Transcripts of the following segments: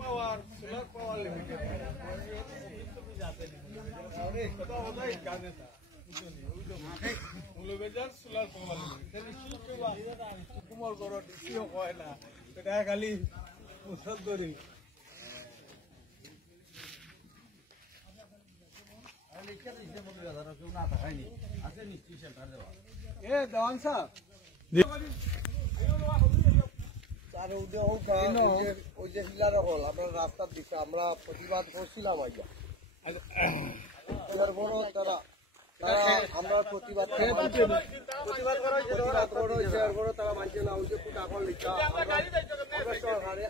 পাওয়ার solar power limited solar power Kumar গড় DCO কয় না এটা খালি মুসদ্দরি দেওয়ান সাহেব ওই যে হিলার হল আপনার রাস্তার দিকে আমরা প্রতিবাদ করছিলাম তারা আমরা প্রতিবাদ তারা মানছে না ওই যে এখন লিখা সরকারে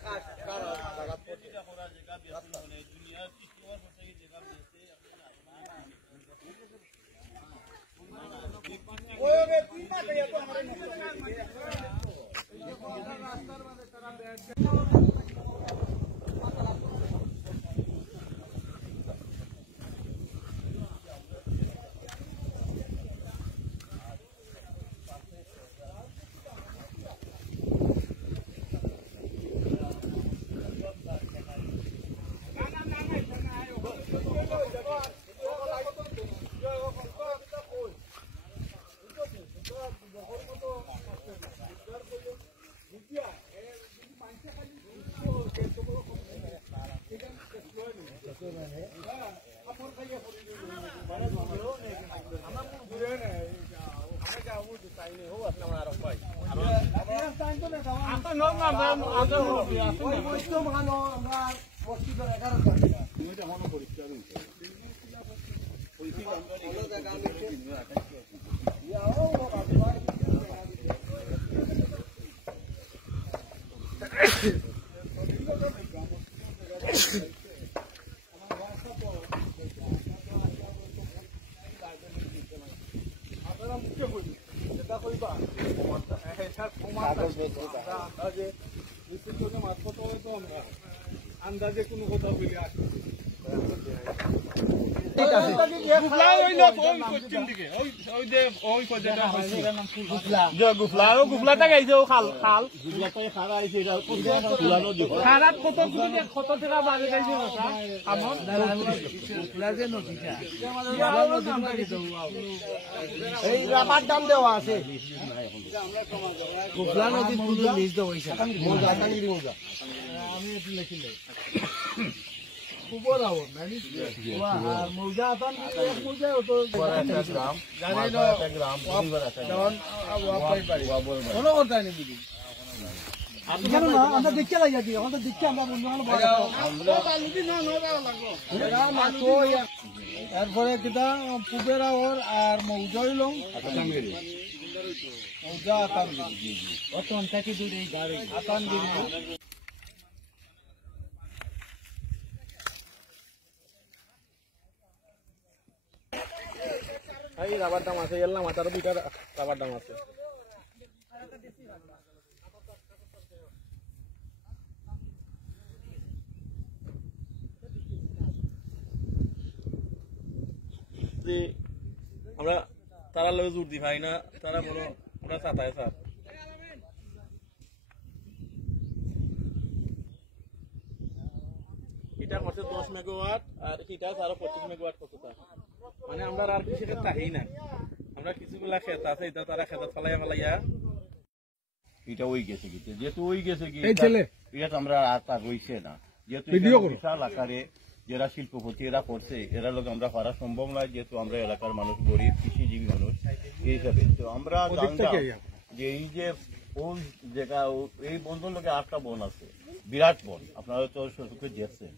আন্দাজে কোনো কথা বলি গুফলাটা গাইছে ও খাল খাল কত টাকা বাজে গাইছে এই রাবার দাম দেওয়া আছে গুফলা নদীর পুরো লিস্ট দেওয়া হয়েছে আমি একটু লিখিলে মৌজা আমরা দেখতে লাগি আমরা দেখতে আমরা এরপরে কিটা পুবেরা ওর আর মৌজা লং মৌজা আতানগিরি অতন থেকে দূরে গাড়ি আতানগিরি এই রাবার দাম আছে এলাম আটারও দুইটা রাবার দাম আছে যে আমরা তারা লোক জোর দি ভাই না তারা বলো আমরা চাতায় স্যার এটা করছে 10 মেগাওয়াট আর এটা আরো 25 মেগাওয়াট করছে স্যার মানে আমরা আর কিছু তাই না আমরা কিছুগুলা ক্ষেত আছে এটা তারা ক্ষেত ফলাইয়া এটা ওই গেছে কি যেহেতু ওই গেছে কি এটা আমরা আর তা রইছে না যেহেতু বিশাল আকারে যারা শিল্পপতি এরা করছে এরা লোক আমরা পারা সম্ভব নয় যেহেতু আমরা এলাকার মানুষ গরিব কৃষিজীবী মানুষ এই হিসাবে তো আমরা যে এই যে ওই জায়গা এই বন্ধুর লোকে আরেকটা বন আছে বিরাট বন আপনারা তো সুযোগে দেখছেন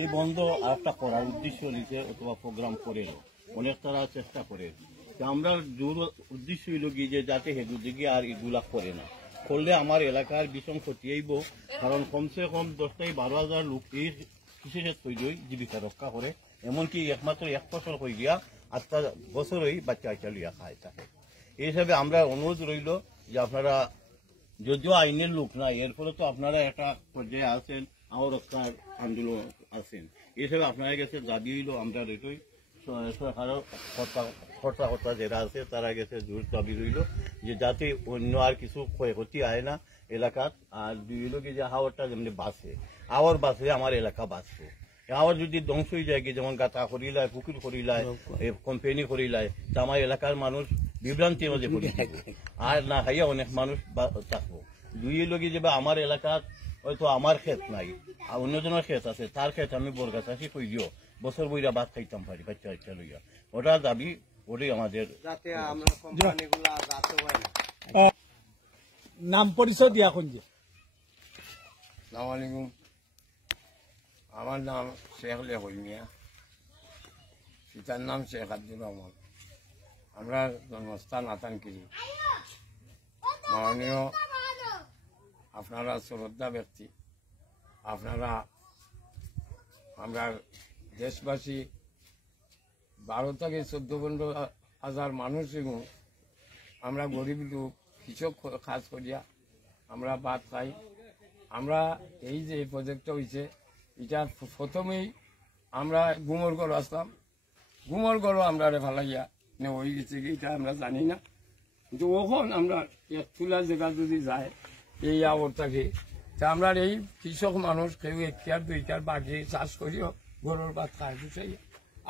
এই বন্ধ আরেকটা করার উদ্দেশ্য নিতে অথবা প্রোগ্রাম করে অনেক তারা চেষ্টা করে আমরা জোর উদ্দেশ্য হইল গিয়ে যে যাতে হেদু দিকে আর এগুলা করে না করলে আমার এলাকার বিষম ক্ষতি হইব কারণ কমসে কম 10-12,000 লোক এই কৃষি ক্ষেত্রে জীবিকা রক্ষা করে এমনকি একমাত্র 1 ফসল হয়ে গিয়া আজটা বছরই বাচ্চা বাচ্চা লইয়া খায় থাকে এই হিসাবে আমরা অনুরোধ রইল যে আপনারা যদিও আইনের লোক না এরপরে তো আপনারা একটা পর্যায়ে আছেন আওয়ার রক্ষার আন্দোলন আছেন এসব আপনার কাছে দাবি হইল আমরা এটাই সরকারের কর্তা যারা আছে তারা গেছে জোর দাবি রইল যে যাতে অন্য আর কিছু ক্ষয়ক্ষতি হয় না এলাকাত আর দুই হইল কি যে হাওয়ারটা যেমনি বাঁচে আওয়ার বাঁচলে আমার এলাকা বাঁচবে আওয়ার যদি ধ্বংস হয়ে যায় কি যেমন গাতা করিলায় পুকুর করিলায় কোম্পানি করিলায় তা আমার এলাকার মানুষ বিভ্রান্তির মধ্যে পড়ে থাকবে আর না খাইয়া অনেক মানুষ থাকবো দুই হইল কি যে আমার এলাকাত হয়তো আমার ক্ষেত নাই আর অন্যজনের ক্ষেত আছে তার ক্ষেত আমি বরগা চাষি কই দিও বছর বইরা ভাত খাইতাম পারি বাচ্চা বাচ্চা লইয়া ওটা দাবি ওটাই আমাদের নাম পরিচয় দিয়া কোন যে আসসালামু আলাইকুম আমার নাম শেখ লেহুল মিয়া পিতার নাম শেখ আব্দুর রহমান আমরা জন্মস্থান আতানকিরি মাননীয় আপনারা শ্রদ্ধা ব্যক্তি আপনারা আমরা দেশবাসী 12 থেকে 14-15 মানুষ আমরা গরিব লোক কৃষক কাজ করিয়া আমরা ভাত খাই আমরা এই যে প্রজেক্টটা হয়েছে এটা প্রথমেই আমরা গুমর গড় আসলাম গুমর গড়ও আমরা ফালাইয়া নে হয়ে গেছে কি এটা আমরা জানি না কিন্তু ওখন আমরা এক খোলা জায়গা যদি যায় এই আবরটাকে তা আমরা এই কৃষক মানুষ কেউ 1 কেয়ার 2 কেয়ার বাকি চাষ করিও গরুর ভাত খাই বুঝাই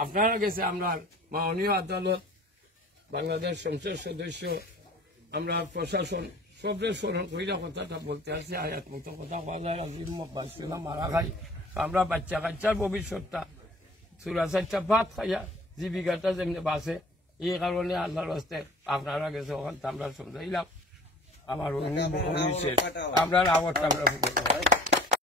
আপনারা গেছে আমরা মাননীয় আদালত বাংলাদেশ সংসদ সদস্য আমরা প্রশাসন সবরে স্মরণ করিয়া কথাটা বলতে আসছি আয়াত মতো কথা বলা যায় আজিম বাচ্চা মারা খাই আমরা বাচ্চা কাচ্চার ভবিষ্যৎটা 4-4টা ভাত খাইয়া জীবিকাটা যেমনি বাঁচে এই কারণে আল্লাহর হস্তে আপনারা গেছে ওখান আমরা সমঝাইলাম আমার আমরা আবরটা আমরা